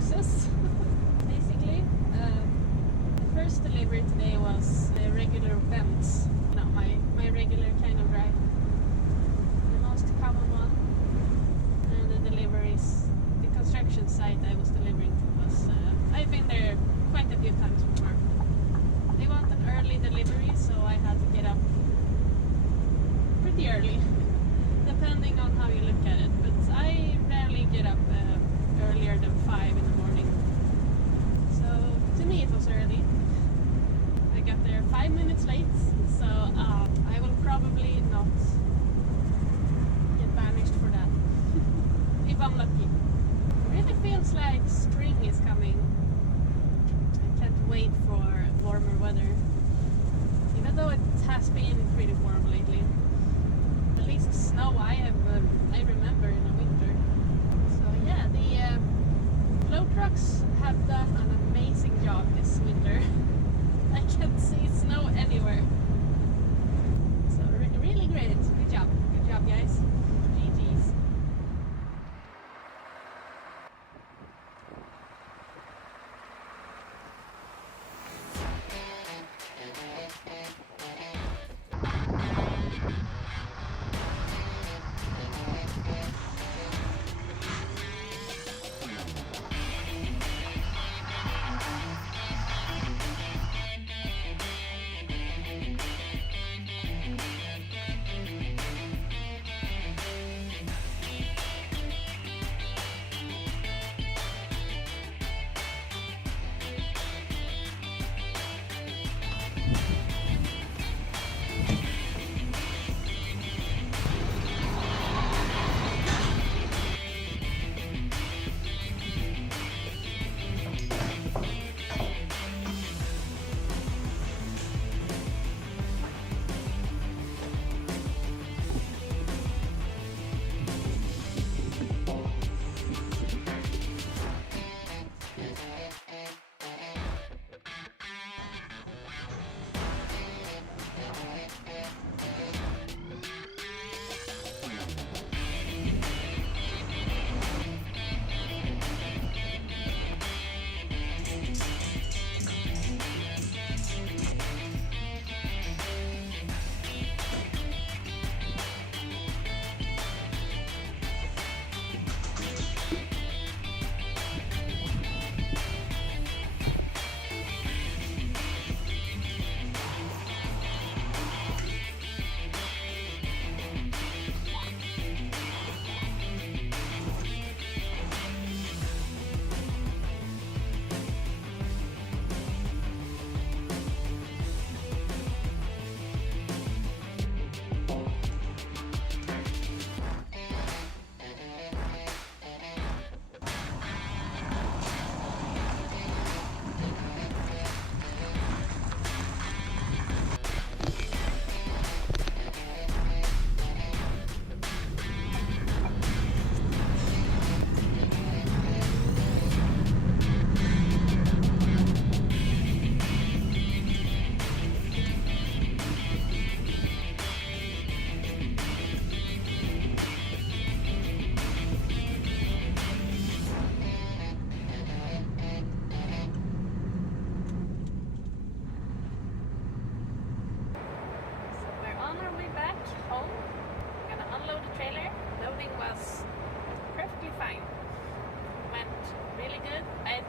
boxes. Basically, the first delivery today was the regular vents. No, my regular kind of ride. The most common one. And the deliveries, the construction site I was delivering to was, I've been there quite a few times before. They want an early delivery, so I had to get up pretty early, depending on how you look at it. But I rarely get up earlier than 5 in the morning. So to me it was early. I got there 5 minutes late, so I will probably not get banished for that. If I'm lucky. It really feels like spring is coming. I can't wait for warmer weather. Even though it has been pretty warm lately. At least snow I remember in the winter. So yeah, the flow trucks have done an amazing job this winter. I can't see snow anywhere. So really great. Good job. Good job, guys. GG's.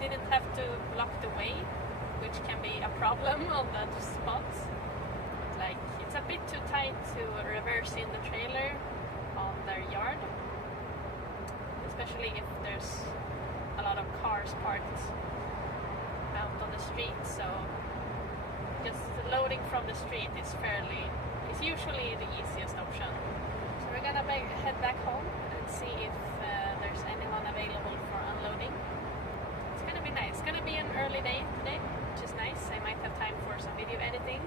Didn't have to block the way, which can be a problem on that spot. Like, it's a bit too tight to reverse in the trailer on their yard, especially if there's a lot of cars parked out on the street. So just loading from the street is usually the easiest option. So we're gonna head back home and see if there's anyone available for unloading. It's gonna be nice. It's gonna be an early day today, which is nice. I might have time for some video editing.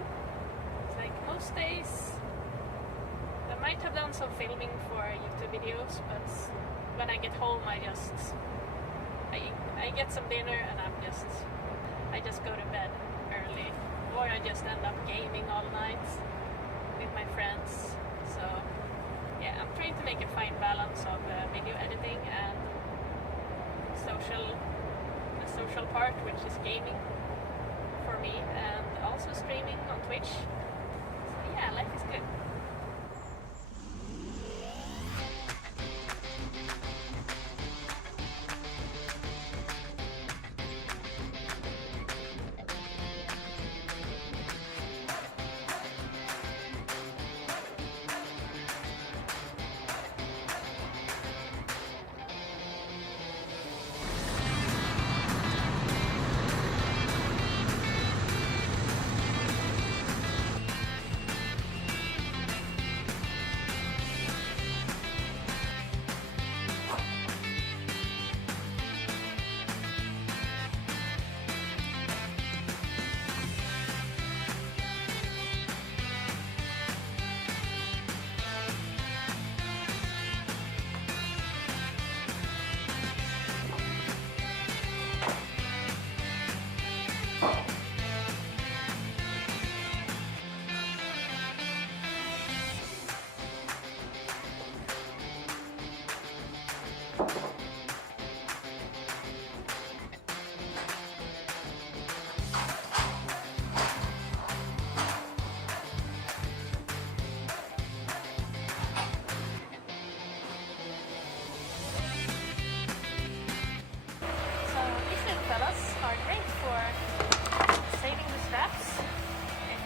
It's like most days I might have done some filming for YouTube videos, but when I get home I get some dinner and I just go to bed early, or I just end up gaming all night with my friends. So yeah, I'm trying to make a fine balance of video editing and social crucial part, which is gaming for me, and also streaming on Twitch. So yeah, life is good.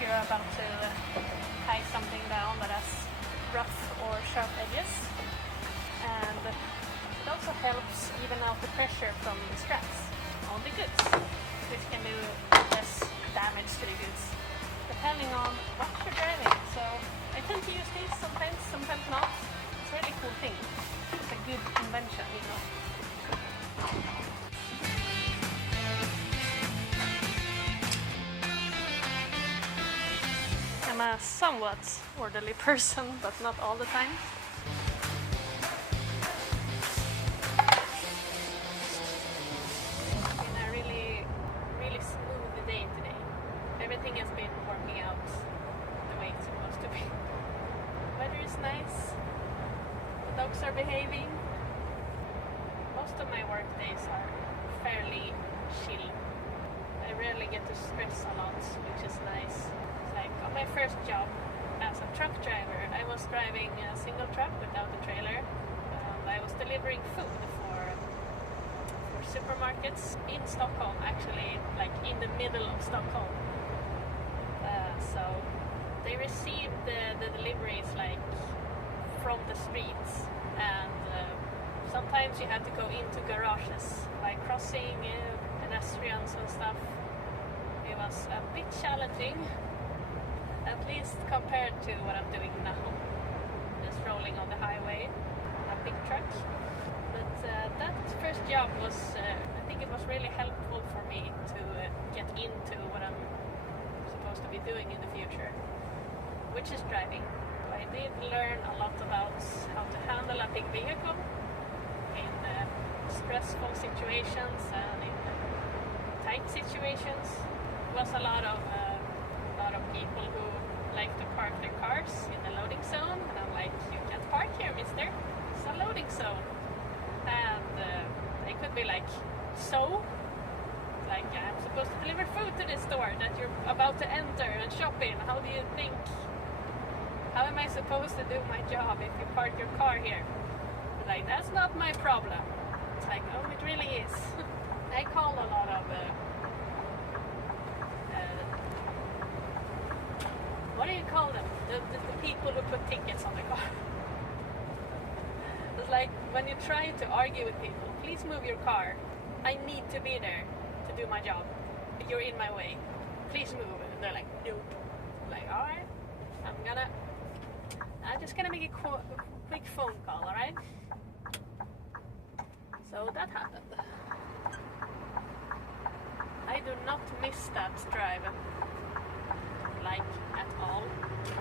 About to tie something down that has rough or sharp edges, and it also helps even out the pressure from the straps on the goods, which can do less damage to the goods depending on what you're driving. So I tend to use these sometimes not. It's a really cool thing. It's a good invention, you know. I'm a somewhat orderly person, but not all the time. It's been a really smooth day today. Everything has been working out the way it's supposed to be. The weather is nice. The dogs are behaving. Most of my work days are fairly chill. I rarely get to stress a lot, which is nice. Like on my first job as a truck driver, I was driving a single truck without a trailer. I was delivering food for supermarkets in Stockholm, actually, like in the middle of Stockholm. So they received the deliveries like from the streets, and sometimes you had to go into garages, like crossing pedestrians and stuff. It was a bit challenging. At least compared to what I'm doing now, just rolling on the highway, a big truck. But that first job was, I think it was really helpful for me to get into what I'm supposed to be doing in the future, which is driving. I did learn a lot about how to handle a big vehicle in stressful situations and in tight situations. It was a lot of people who like to park their cars in the loading zone, and I'm like, you can't park here, mister, it's a loading zone. And they could be like, so? Like, I'm supposed to deliver food to this store that you're about to enter and shop in. How do you think? How am I supposed to do my job if you park your car here? Like, that's not my problem. It's like, oh, it really is. I call a lot of what do you call them? The people who put tickets on the car. It's like when you try to argue with people, please move your car. I need to be there to do my job. You're in my way. Please move. And they're like, nope. Like, alright, I'm just gonna make a quick phone call, alright? So that happened. I do not miss that drive. Like at all,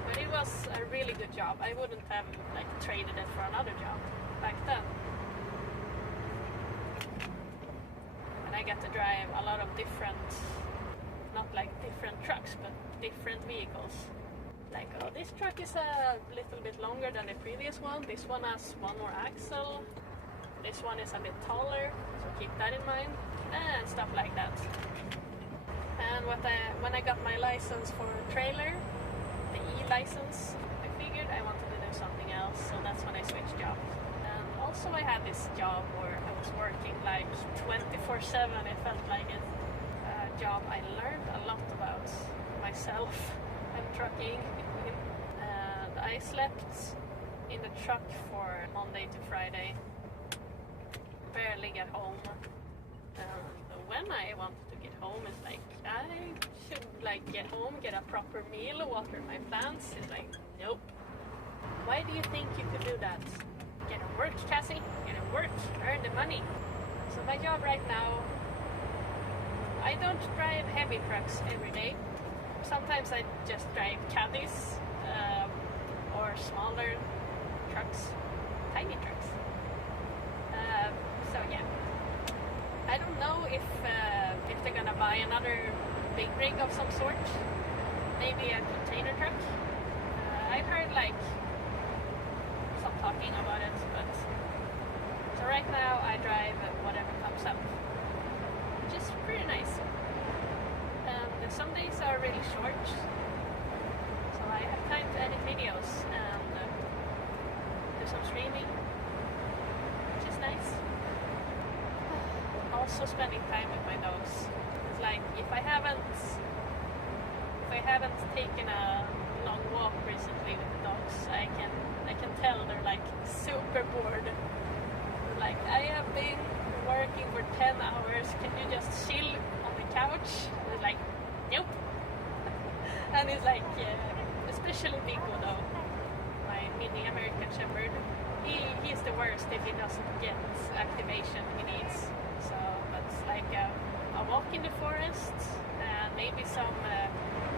but it was a really good job. I wouldn't have like traded it for another job back then. And I got to drive a lot of different, not like different trucks, but different vehicles. Like, oh, this truck is a little bit longer than the previous one. This one has one more axle. This one is a bit taller, so keep that in mind, and stuff like that. And when I got my license for trailer, the E-license, I figured I wanted to do something else, so that's when I switched jobs. And also I had this job where I was working like 24/7, it felt like it. A job I learned a lot about myself and trucking. And I slept in the truck for Monday to Friday, barely get home. When I wanted to get home, it's like I should like get home, get a proper meal, water my plants. It's like, nope. Why do you think you could do that? Get to work, Cassie. Get to work, earn the money. So my job right now, I don't drive heavy trucks every day. Sometimes I just drive caddies or smaller trucks, tiny trucks. So yeah. I don't know if they're gonna buy another big rig of some sort, maybe a container truck. I've heard like some talking about it, but so right now I drive whatever comes up, which is pretty nice. Some days are really short, so I have time to edit videos and do some streaming, which is nice. Also spending time with my dogs. It's like if I haven't taken a long walk recently with the dogs, I can tell they're like super bored. They're like, I have been working for 10 hours, can you just chill on the couch? And it's like, nope. And it's like, especially Bingo though, my mini American Shepherd, he's the worst if he doesn't get activation he needs. So that's like a walk in the forest, and maybe some,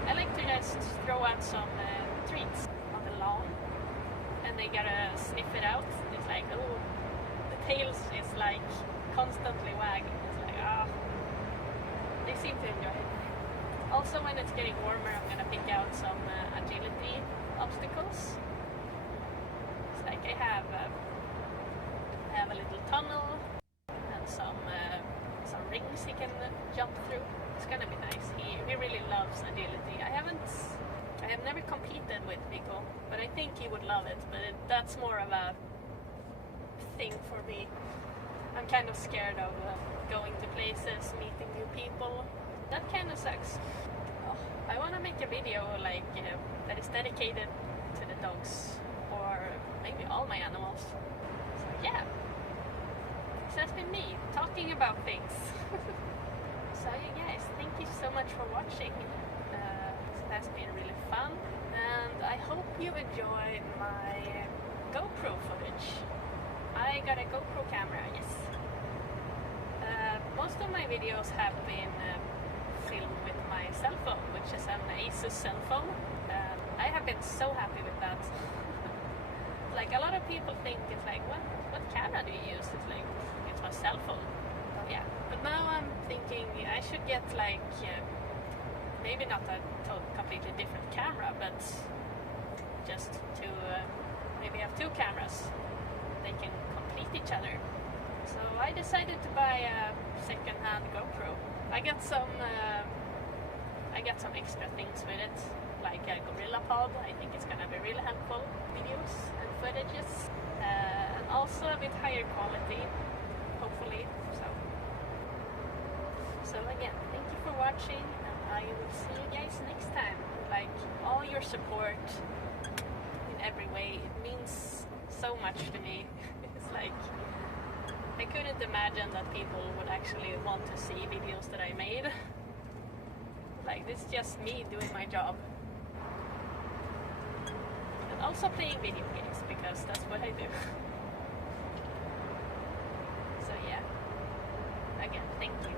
I like to just throw out some treats on the lawn, and they gotta sniff it out. It's like, oh, the tails is like constantly wagging. It's like, they seem to enjoy it. Also when it's getting warmer, I'm gonna pick out some agility obstacles. It's like I have a little tunnel, some rings he can jump through. It's gonna be nice. He really loves agility. I have never competed with Viggo, but I think he would love it. But that's more of a thing for me. I'm kind of scared of going to places, meeting new people. That kind of sucks. I want to make a video like that is dedicated to the dogs, or maybe all my animals. So yeah. This has been me talking about things. So you guys, thank you so much for watching. This has been really fun, and I hope you enjoyed my GoPro footage. I got a GoPro camera, yes. Most of my videos have been filmed with my cell phone, which is an Asus cell phone. I have been so happy with that. Like a lot of people think it's like, what camera do you use? It's like, it's my cell phone. Oh yeah. But now I'm thinking I should get like, maybe not a completely different camera, but just to maybe have two cameras. They can complete each other. So I decided to buy a second-hand GoPro. I got some extra things with it, like a GorillaPod. I think it's gonna be really helpful. Videos and footages, and also a bit higher quality, hopefully. So again, thank you for watching, and I will see you guys next time. Like all your support in every way, it means so much to me. It's like I couldn't imagine that people would actually want to see videos that I made. Like this is just me doing my job. And also playing video games, because that's what I do. So yeah, again, thank you.